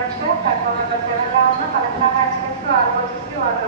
నుంచి platform number 7 లో ఉన్న కలెక్టర్ మ్యాచ్ చేస్తూ ఆల్బోట్ చేసి వాళ్ళు